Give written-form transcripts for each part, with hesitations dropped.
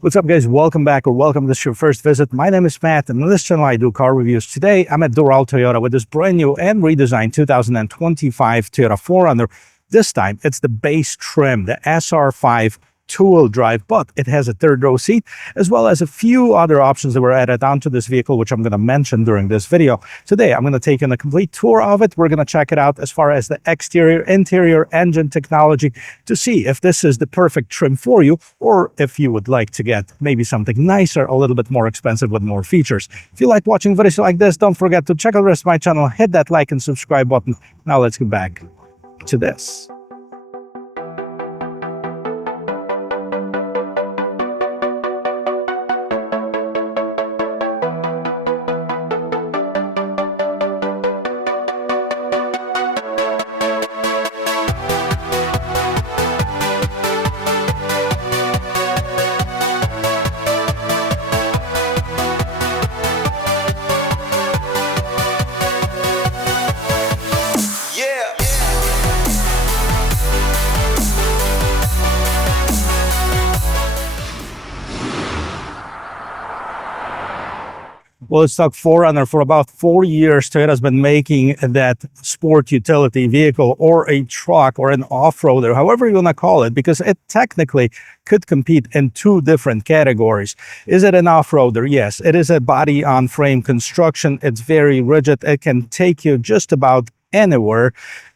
What's up, guys? Welcome back, or welcome to this your first visit. My name is Matt, and on this channel I do car reviews. Today I'm at Doral Toyota with this brand new and redesigned 2025 Toyota 4Runner. This time it's the base trim, the SR5 two-wheel drive, but it has a third row seat, as well as a few other options that were added onto this vehicle, which I'm going to mention during this video. Today, I'm going to take in a complete tour of it. We're going to check it out as far as the exterior, interior, engine technology to see if this is the perfect trim for you, or if you would like to get maybe something nicer, a little bit more expensive with more features. If you like watching videos like this, don't forget to check out the rest of my channel, hit that like and subscribe button. Now let's get back to this. Well, it's stuck 4Runner for about 4 years. Toyota's been making that sport utility vehicle, or a truck, or an off-roader, however you want to call it, because it technically could compete in two different categories. Is it an off-roader? Yes. It is a body-on-frame construction. It's very rigid. It can take you just about anywhere.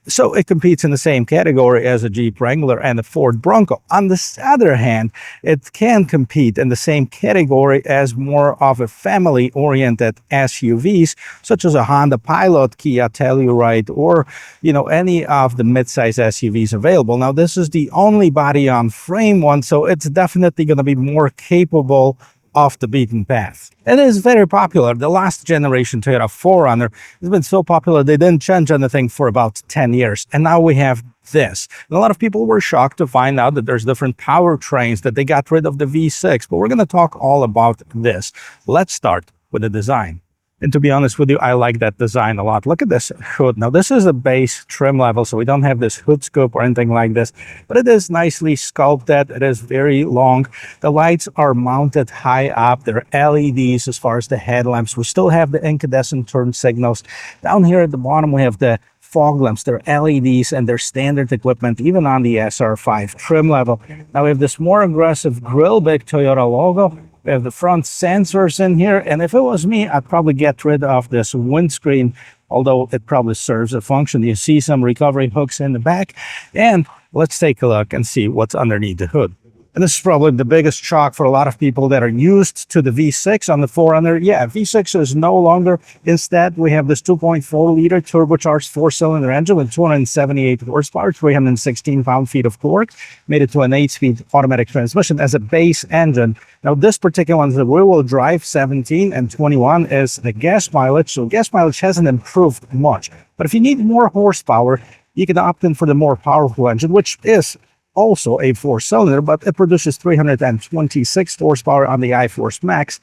So it competes in the same category as a Jeep Wrangler and a Ford Bronco. On the other hand, it can compete in the same category as more of a family-oriented SUVs, such as a Honda Pilot, Kia Telluride, or any of the mid-size SUVs available. Now, this is the only body-on-frame one, so it's definitely going to be more capable off the beaten path. It is very popular. The last generation Toyota 4Runner has been so popular they didn't change anything for about 10 years. And now we have this. And a lot of people were shocked to find out that there's different powertrains, that they got rid of the V6. But we're going to talk all about this. Let's start with the design. And to be honest with you, I like that design a lot. Look at this hood. Now, this is a base trim level, so we don't have this hood scoop or anything like this, but it is nicely sculpted. It is very long. The lights are mounted high up. They're LEDs as far as the headlamps. We still have the incandescent turn signals. Down here at the bottom, we have the fog lamps. They're LEDs, and they're standard equipment, even on the SR5 trim level. Now, we have this more aggressive grille, big Toyota logo. We have the front sensors in here, and if it was me, I'd probably get rid of this windscreen, although it probably serves a function. You see some recovery hooks in the back, and let's take a look and see what's underneath the hood. And this is probably the biggest shock for a lot of people that are used to the V6 on the 4Runner. Yeah, V6 is no longer. Instead, we have this 2.4-liter turbocharged four-cylinder engine with 278 horsepower, 316 pound-feet of torque, made it to an 8-speed automatic transmission as a base engine. Now, this particular one is the rear-wheel drive. 17 and 21 is the gas mileage. So gas mileage hasn't improved much. But if you need more horsepower, you can opt in for the more powerful engine, which is also a four-cylinder, but it produces 326 horsepower on the iForce Max,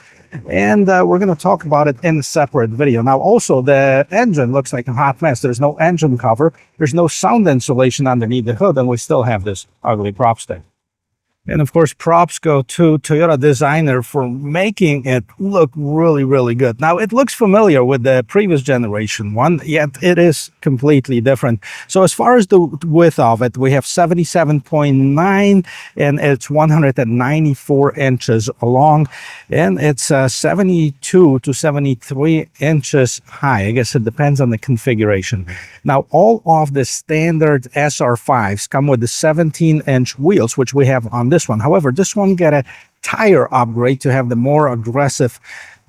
and we're going to talk about it in a separate video. Now, also, the engine looks like a hot mess. There's no engine cover, there's no sound insulation underneath the hood, and we still have this ugly prop stick. And of course, props go to Toyota designer for making it look really, really good. Now, it looks familiar with the previous generation one, yet it is completely different. So as far as the width of it, we have 77.9, and it's 194 inches long, and it's 72 to 73 inches high. I guess it depends on the configuration. Now, all of the standard SR5s come with the 17-inch wheels, which we have on this one. However, this one got a tire upgrade to have the more aggressive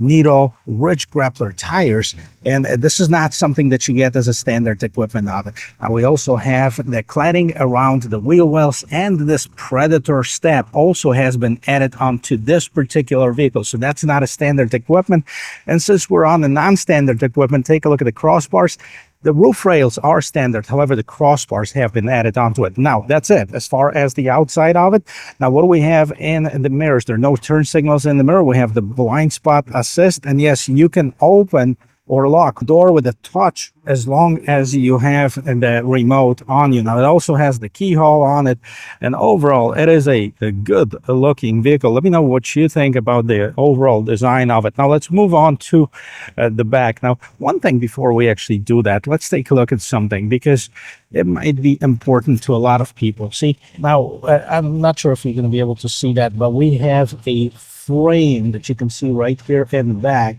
Nitto rich Grappler tires, and this is not something that you get as a standard equipment of it. Now, we also have the cladding around the wheel wells, and this Predator step also has been added onto this particular vehicle, so that's not a standard equipment. And since we're on the non-standard equipment, take a look at the crossbars. The roof rails are standard, however, the crossbars have been added onto it. Now, that's it as far as the outside of it. Now, what do we have in the mirrors? There are no turn signals in the mirror. We have the blind spot assist, and yes, you can open or lock door with a touch, as long as you have the remote on you. Now it also has the keyhole on it, and overall it is a good looking vehicle. Let me know what you think about the overall design of it. Now let's move on to the back. Now, one thing before we actually do that, let's take a look at something, because it might be important to a lot of people. See, now I'm not sure if you're going to be able to see that, but we have a frame that you can see right here in the back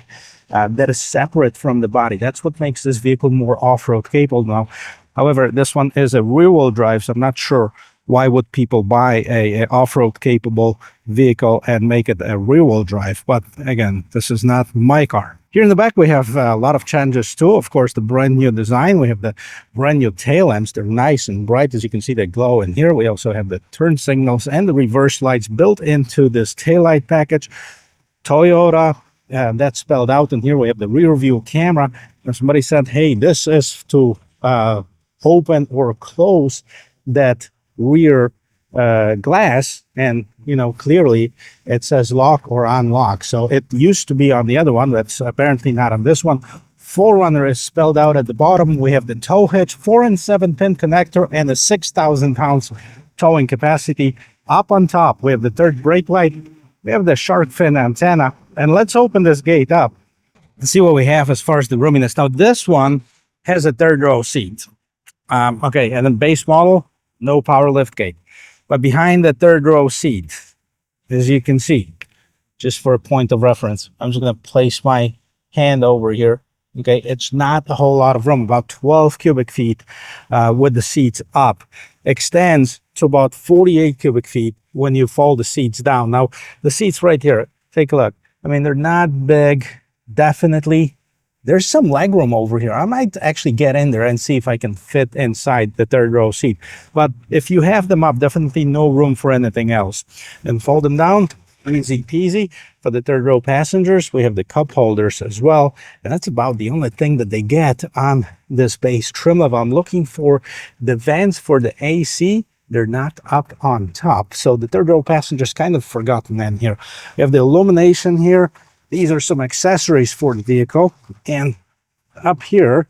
that is separate from the body. That's what makes this vehicle more off-road capable now. However, this one is a rear-wheel drive, so I'm not sure why would people buy a off-road capable vehicle and make it a rear-wheel drive. But again, this is not my car. Here in the back, we have a lot of changes too. Of course, the brand new design. We have the brand new tail lamps. They're nice and bright. As you can see, they glow in here. We also have the turn signals and the reverse lights built into this taillight package. Toyota, that's spelled out in here. We have the rear view camera. And somebody said, hey, this is to open or close that rear glass, and clearly it says lock or unlock. So it used to be on the other one. That's apparently not on this one. 4Runner is spelled out at the bottom. We have the tow hitch, 4 and 7 pin connector, and a 6,000 pounds towing capacity. Up on top, we have the third brake light. We have the shark fin antenna, and let's open this gate up and see what we have as far as the roominess. Now this one has a third row seat. Okay, and then base model, no power lift gate. But behind the third row seat, as you can see, just for a point of reference, I'm just going to place my hand over here. Okay, it's not a whole lot of room, about 12 cubic feet with the seats up. Extends to about 48 cubic feet when you fold the seats down. Now, the seats right here, take a look. I mean, they're not big, definitely. There's some leg room over here. I might actually get in there and see if I can fit inside the third row seat. But if you have them up, definitely no room for anything else. And fold them down, easy peasy. For the third row passengers, we have the cup holders as well. And that's about the only thing that they get on this base trim level. I'm looking for the vents for the AC. They're not up on top. So the third row passengers kind of forgotten in here. We have the illumination here. These are some accessories for the vehicle. And up here,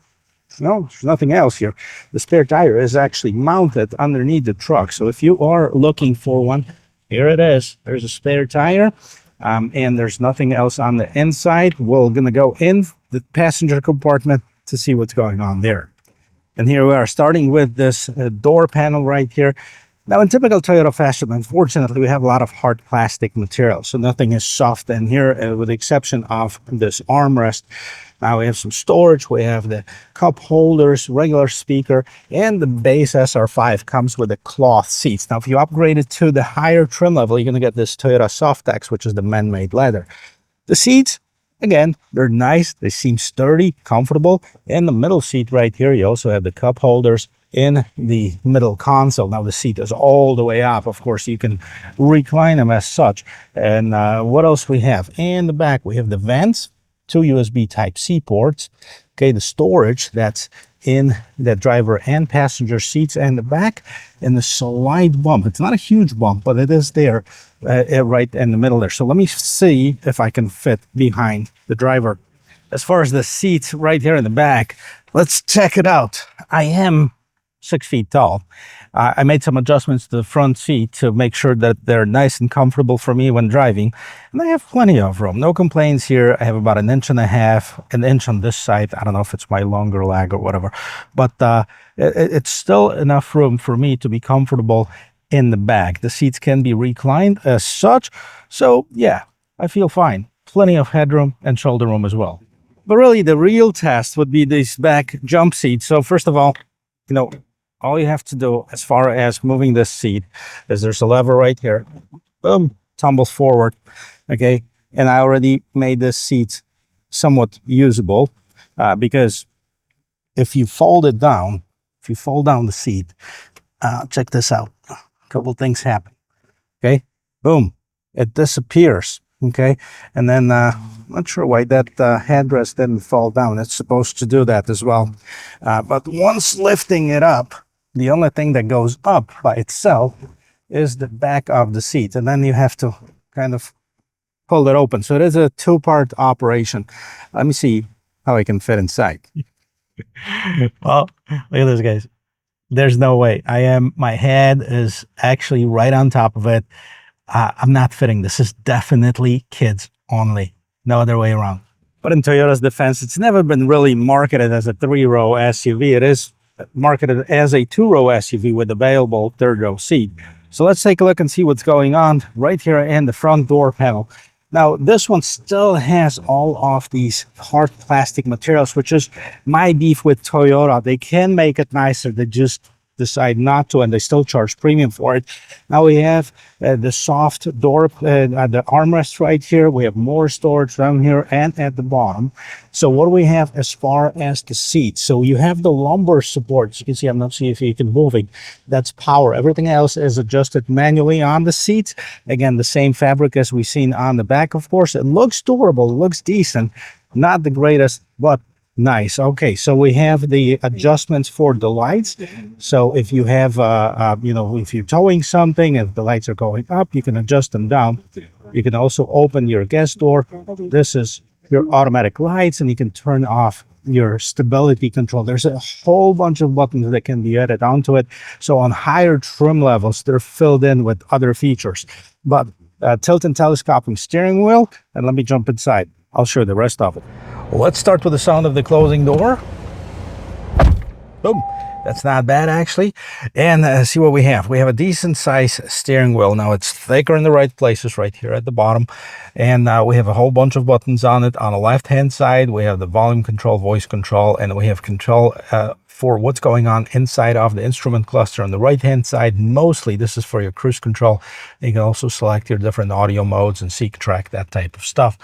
no, there's nothing else here. The spare tire is actually mounted underneath the truck. So if you are looking for one, here it is. There's a spare tire. And there's nothing else on the inside. We're going to go in the passenger compartment to see what's going on there. And here we are, starting with this door panel right here. Now, in typical Toyota fashion, unfortunately, we have a lot of hard plastic material, so nothing is soft in here, with the exception of this armrest. Now, we have some storage. We have the cup holders, regular speaker, and the base SR5 comes with the cloth seats. Now, if you upgrade it to the higher trim level, you're going to get this Toyota Softex, which is the man-made leather. The seats, again, they're nice. They seem sturdy, comfortable. In the middle seat right here, you also have the cup holders in the middle console. Now the seat is all the way up. Of course, you can recline them as such. And what else we have? In the back, we have the vents, 2 USB Type-C ports. Okay, the storage that's in the driver and passenger seats and the back, and the slide bump. It's not a huge bump, but it is there right in the middle there. So let me see if I can fit behind the driver. As far as the seats right here in the back, let's check it out. I am 6 feet tall. I made some adjustments to the front seat to make sure that they're nice and comfortable for me when driving. And I have plenty of room. No complaints here. I have about 1.5 inches, an inch on this side. I don't know if it's my longer leg or whatever. But it's still enough room for me to be comfortable in the back. The seats can be reclined as such. So yeah, I feel fine. Plenty of headroom and shoulder room as well. But really, the real test would be these back jump seats. So first of all, all you have to do as far as moving this seat is there's a lever right here. Boom, tumbles forward. Okay, and I already made this seat somewhat usable because if you fold it down, if you fold down the seat, check this out. A couple things happen. Okay, boom, it disappears. Okay, and then not sure why that headrest didn't fall down. It's supposed to do that as well. But once lifting it up, the only thing that goes up by itself is the back of the seat. And then you have to kind of pull it open. So it is a two-part operation. Let me see. how I can fit inside. Well, look at this, guys. There's no way. My head is actually right on top of it. I'm not fitting. This is definitely kids only. No other way around. But in Toyota's defense, it's never been really marketed as a 3-row SUV. It is marketed as a 2-row SUV with available 3rd-row seat. So let's take a look and see what's going on right here in the front door panel. Now, this one still has all of these hard plastic materials, which is my beef with Toyota. They can make it nicer. They just decide not to, and they still charge premium for it. Now we have the soft door, the armrest right here. We have more storage down here and at the bottom. So what do we have as far as the seats? So you have the lumbar support. You can see, I'm not sure if you can move it. That's power. Everything else is adjusted manually on the seats. Again, the same fabric as we've seen on the back, of course. It looks durable. It looks decent. Not the greatest, but nice. Okay, so we have the adjustments for the lights. So if you have, if you're towing something, if the lights are going up, you can adjust them down. You can also open your gas door. This is your automatic lights, and you can turn off your stability control. There's a whole bunch of buttons that can be added onto it. So on higher trim levels, they're filled in with other features. But tilt and telescoping steering wheel, and let me jump inside. I'll show you the rest of it. Let's start with the sound of the closing door. Boom. That's not bad, actually. And see what we have. We have a decent size steering wheel. Now it's thicker in the right places right here at the bottom. And we have a whole bunch of buttons on it. On the left-hand side, we have the volume control, voice control, and we have control for what's going on inside of the instrument cluster. On the right-hand side, mostly this is for your cruise control. You can also select your different audio modes and seek track, that type of stuff.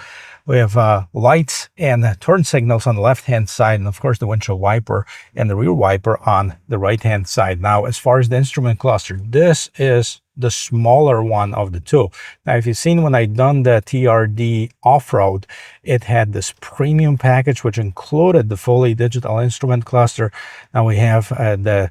We have lights and turn signals on the left-hand side, and of course the windshield wiper and the rear wiper on the right-hand side. Now, as far as the instrument cluster, this is the smaller one of the two. Now, if you've seen when I done the TRD off-road, it had this premium package, which included the fully digital instrument cluster. Now we have the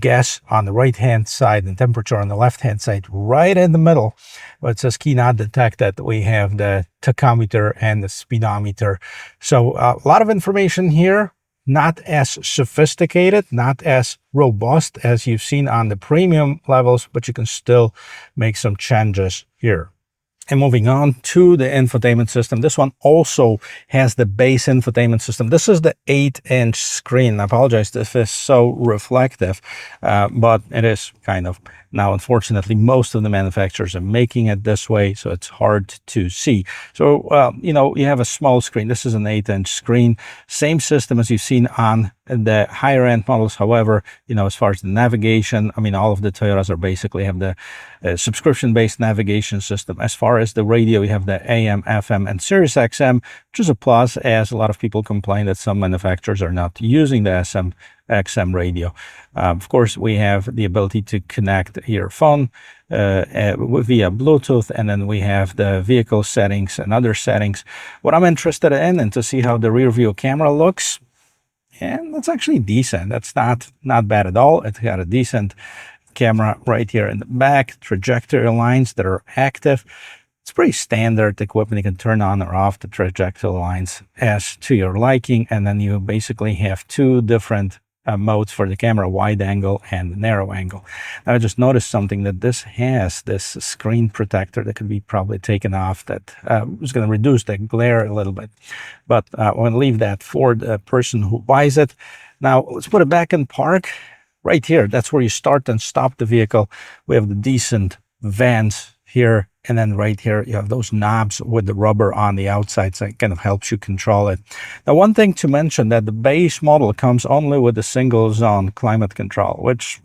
gas on the right-hand side and temperature on the left-hand side. Right in the middle, where it says key not detected, we have the tachometer and the speedometer. So a lot of information here, not as sophisticated, not as robust as you've seen on the premium levels, but you can still make some changes here. And moving on to the infotainment system, this one also has the base infotainment system. This is the 8-inch screen. I apologize if it's so reflective, but it is kind of. Now, unfortunately, most of the manufacturers are making it this way, so it's hard to see. So, you have a small screen. This is an 8-inch screen. Same system as you've seen on the higher end models. However, as far as the navigation, all of the Toyotas are basically have the subscription-based navigation system. As far as the radio, you have the AM, FM, and Sirius XM, which is a plus, as a lot of people complain that some manufacturers are not using the XM radio. Of course, we have the ability to connect your phone via Bluetooth, and then we have the vehicle settings and other settings. What I'm interested in, and to see how the rear view camera looks, and that's actually decent. That's not bad at all. It's got a decent camera right here in the back, trajectory lines that are active. It's pretty standard equipment. You can turn on or off the trajectory lines as to your liking, and then you basically have two different modes for the camera, wide angle and narrow angle. Now, I just noticed something, that this has this screen protector that could be probably taken off, that is going to reduce the glare a little bit. But I'm going to leave that for the person who buys it. Now, let's put it back in park. Right here, that's where you start and stop the vehicle. We have the decent vents here, and then right here you have those knobs with the rubber on the outside, so it kind of helps you control it. Now, one thing to mention, that the base model comes only with a single zone climate control, which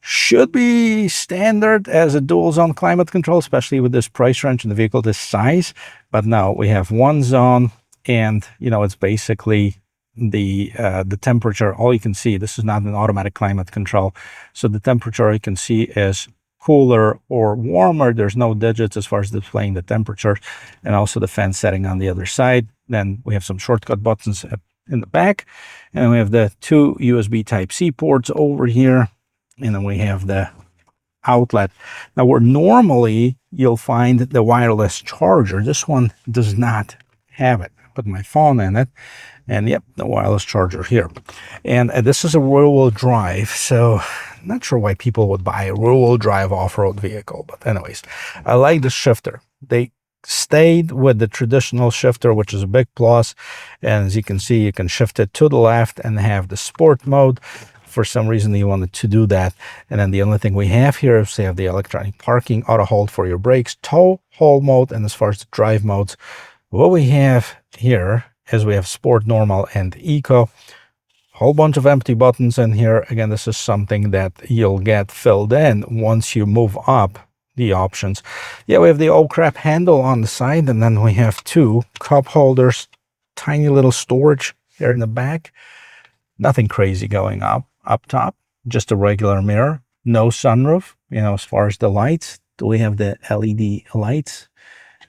should be standard as a dual zone climate control, especially with this price range and the vehicle this size. But now we have one zone, and it's basically the temperature. All you can see, this is not an automatic climate control, so the temperature you can see is cooler or warmer. There's no digits as far as displaying the temperature, and also the fan setting on the other side. Then we have some shortcut buttons in the back, and we have the two USB Type-C ports over here, and then we have the outlet. Now, where normally you'll find the wireless charger, this one does not have it. put my phone in it. And yep, the wireless charger here. And this is a rear-wheel drive, so not sure why people would buy a rear-wheel drive off-road vehicle. But anyways, I like the shifter. They stayed with the traditional shifter, which is a big plus. And as you can see, you can shift it to the left and have the sport mode. For some reason, you wanted to do that. And then the only thing we have here is we have the electronic parking, auto hold for your brakes, tow, hold mode. And as far as the drive modes, what we have here is we have sport, normal, and eco. Whole bunch of empty buttons in here. Again, this is something that you'll get filled in once you move up the options. Yeah, we have the oh crap handle on the side, and then we have two cup holders, tiny little storage here in the back. Nothing crazy going up top, just a regular mirror. No sunroof. You know, as far as the lights, do we have the LED lights?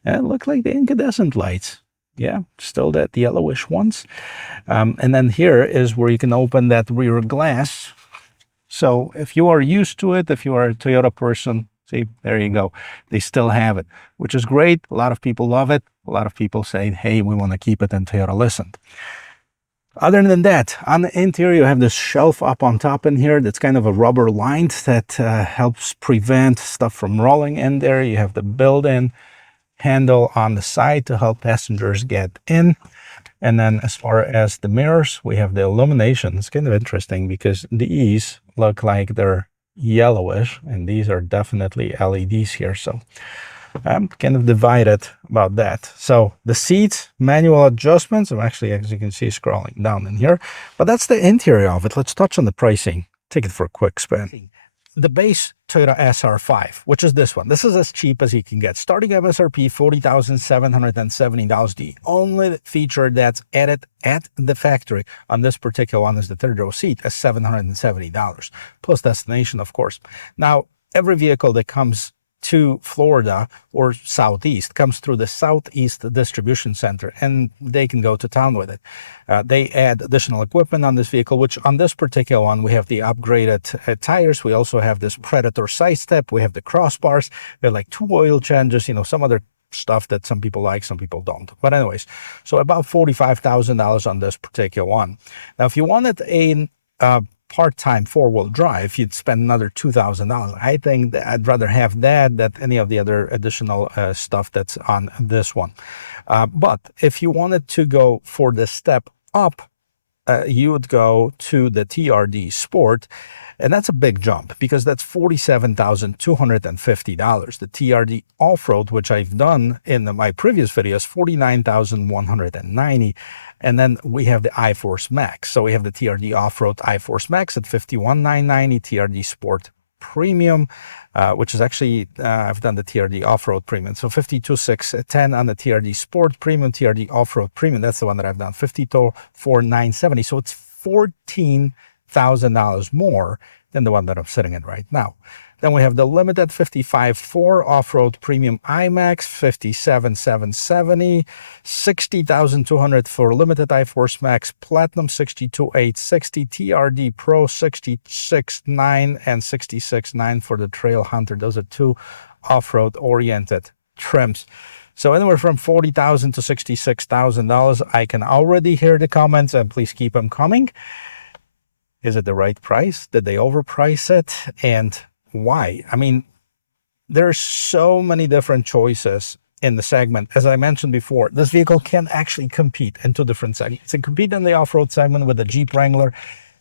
And look like the incandescent lights. Yeah, still that yellowish ones. And then here is where you can open that rear glass. So if you are used to it, if you are a Toyota person, see, there you go. They still have it, which is great. A lot of people love it. A lot of people say, hey, we want to keep it, and Toyota listened. Other than that, on the interior, you have this shelf up on top in here that's kind of a rubber lined that helps prevent stuff from rolling in there. You have the built-in handle on the side to help passengers get in. And then as far as the mirrors, we have the illumination. It's kind of interesting because these look like they're yellowish, and these are definitely LEDs here. So I'm kind of divided about that. So the seats, manual adjustments. I'm actually, as you can see, scrolling down in here. But that's the interior of it. Let's touch on the pricing. Take it for a quick spin. The base Toyota SR5, which is this one. This is as cheap as you can get. Starting MSRP, $40,770. The only feature that's added at the factory on this particular one is the third row seat at $770, plus destination, of course. Now, every vehicle that comes to Florida or Southeast comes through the Southeast Distribution Center, and they can go to town with it. They add additional equipment on this vehicle, which on this particular one, we have the upgraded tires. We also have this Predator side step. We have the crossbars. They're like 2 oil changes, you know, some other stuff that some people like, some people don't. But anyways, so about $45,000 on this particular one. Now, if you wanted a part-time four-wheel drive, you'd spend another $2,000. I think that I'd rather have that than any of the other additional stuff that's on this one. But if you wanted to go for the step up, you would go to the TRD Sport, and that's a big jump because that's $47,250. The TRD Off-Road, which I've done in my previous videos, $49,190. And then we have the iForce Max. So we have the TRD Off-Road iForce Max at $51,990, TRD Sport Premium, which is actually, I've done the TRD Off-Road Premium. So $52,610 on the TRD Sport Premium, TRD Off-Road Premium. That's the one that I've done, $54,970. So it's $14,000 more than the one that I'm sitting in right now. Then we have the limited 55.4 off-road premium IMAX, 57,770, 60,200 for limited iForce Max Platinum, 62,860, TRD Pro, 66,900 and 66,900 for the Trail Hunter. Those are two off-road oriented trims. So anywhere from $40,000 to $66,000. I can already hear the comments, and please keep them coming. Is it the right price? Did they overprice it? And why? I mean, there's so many different choices in the segment. As I mentioned before, this vehicle can actually compete in two different segments. It can compete in the off-road segment with the Jeep Wrangler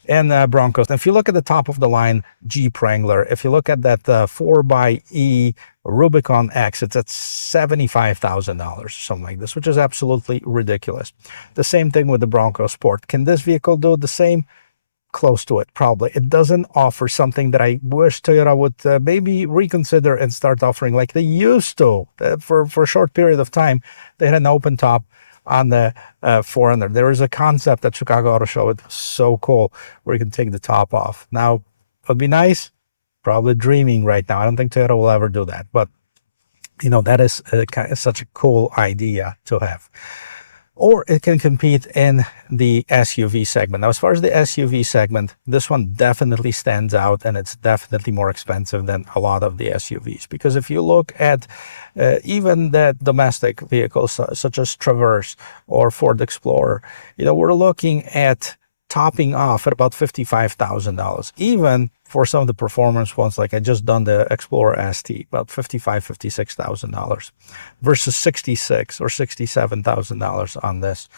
and Broncos. And if you look at the top of the line Jeep Wrangler, if you look at that 4xe Rubicon X, it's at $75,000, something like this, which is absolutely ridiculous. The same thing with the Bronco Sport. Can this vehicle do the same? Close to it, probably. It doesn't offer something that I wish Toyota would maybe reconsider and start offering like they used to. For a short period of time, they had an open top on the 4Runner. There is a concept at Chicago Auto Show. It's so cool where you can take the top off. Now, it would be nice. Probably dreaming right now. I don't think Toyota will ever do that. But, you know, that is such a cool idea to have. or it can compete in the SUV segment. Now, as far as the SUV segment, this one definitely stands out, and it's definitely more expensive than a lot of the SUVs. Because if you look at even the domestic vehicles such as Traverse or Ford Explorer, we're looking at topping off at about $55,000. Even for some of the performance ones, like I just done the Explorer ST, about $55,000, $56,000 versus $66,000 or $67,000 on this.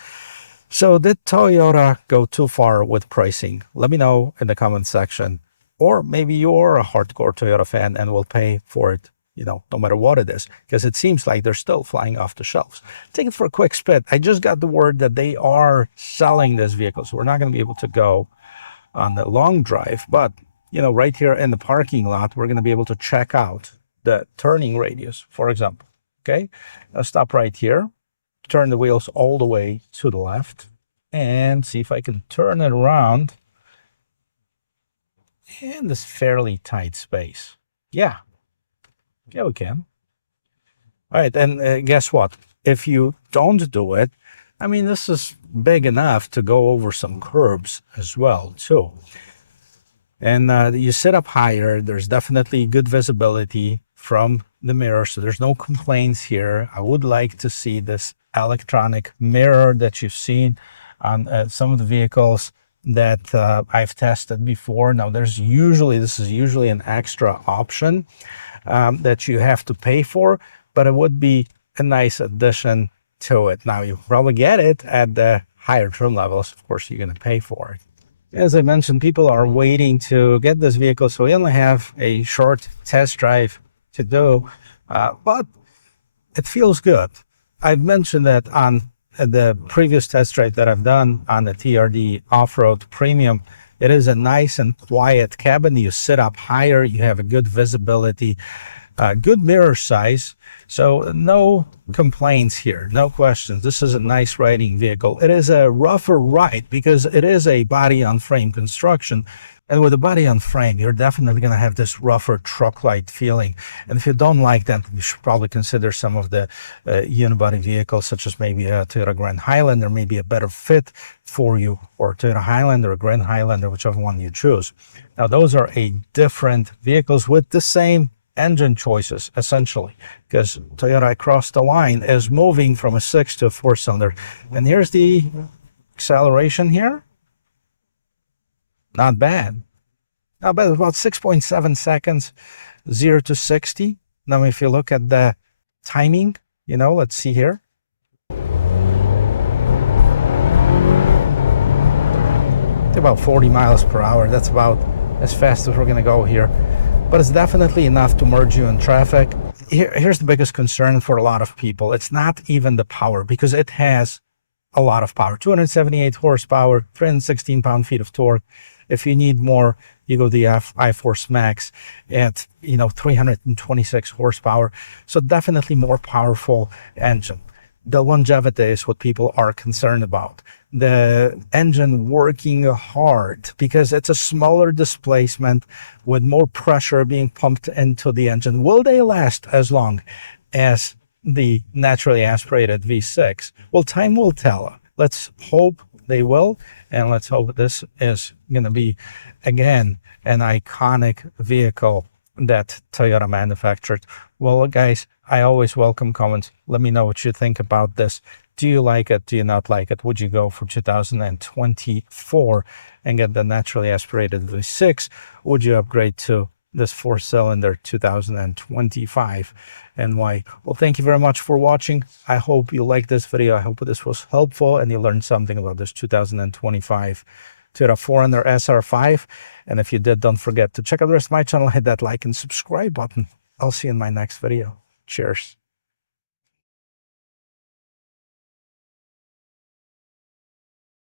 So did Toyota go too far with pricing? Let me know in the comment section. Or maybe you're a hardcore Toyota fan and will pay for it, no matter what it is, because it seems like they're still flying off the shelves. Take it for a quick spin. I just got the word that they are selling this vehicle, so we're not going to be able to go on the long drive, but right here in the parking lot, we're going to be able to check out the turning radius, for example. Okay, I'll stop right here, turn the wheels all the way to the left, and see if I can turn it around in this fairly tight space. Yeah, we can. All right, and guess what? If you don't do it, I mean, this is big enough to go over some curbs as well, too. And you sit up higher, there's definitely good visibility from the mirror, so there's no complaints here. I would like to see this electronic mirror that you've seen on some of the vehicles that I've tested before. Now, this is usually an extra option that you have to pay for, but it would be a nice addition to it. Now, you probably get it at the higher trim levels. Of course, you're going to pay for it. As I mentioned, people are waiting to get this vehicle, so we only have a short test drive to do, but it feels good. I've mentioned that on the previous test drive that I've done on the TRD Off-Road Premium. It is a nice and quiet cabin. You sit up higher, you have a good visibility, good mirror size, so no complaints here, no questions. This is a nice riding vehicle. It is a rougher ride because it is a body on frame construction, and with a body on frame, you're definitely going to have this rougher truck-like feeling. And if you don't like that, you should probably consider some of the unibody vehicles, such as maybe a Toyota Grand Highlander, maybe a better fit for you, or Toyota Highlander or Grand Highlander, whichever one you choose. Now, those are different vehicles with the same engine choices, essentially, because Toyota across the line is moving from a 6 to a 4-cylinder. And here's the acceleration here. Not bad. Not bad. About 6.7 seconds, 0 to 60. Now, if you look at the timing, let's see here. About 40 miles per hour. That's about as fast as we're going to go here. But it's definitely enough to merge you in traffic. Here's the biggest concern for a lot of people. It's not even the power, because it has a lot of power. 278 horsepower, 316 pound-feet of torque. If you need more, you go the iForce Max at 326 horsepower. So definitely more powerful engine. The longevity is what people are concerned about. The engine working hard because it's a smaller displacement with more pressure being pumped into the engine. Will they last as long as the naturally aspirated V6? Well, time will tell. Let's hope they will, and let's hope this is going to be, again, an iconic vehicle that Toyota manufactured. Well, guys, I always welcome comments. Let me know what you think about this. Do you like it? Do you not like it? Would you go for 2024 and get the naturally aspirated V6? Would you upgrade to this 4-cylinder 2025, and why? Well, thank you very much for watching. I hope you liked this video. I hope this was helpful and you learned something about this 2025 Toyota 4Runner SR5. And if you did, don't forget to check out the rest of my channel, hit that like and subscribe button. I'll see you in my next video. Cheers.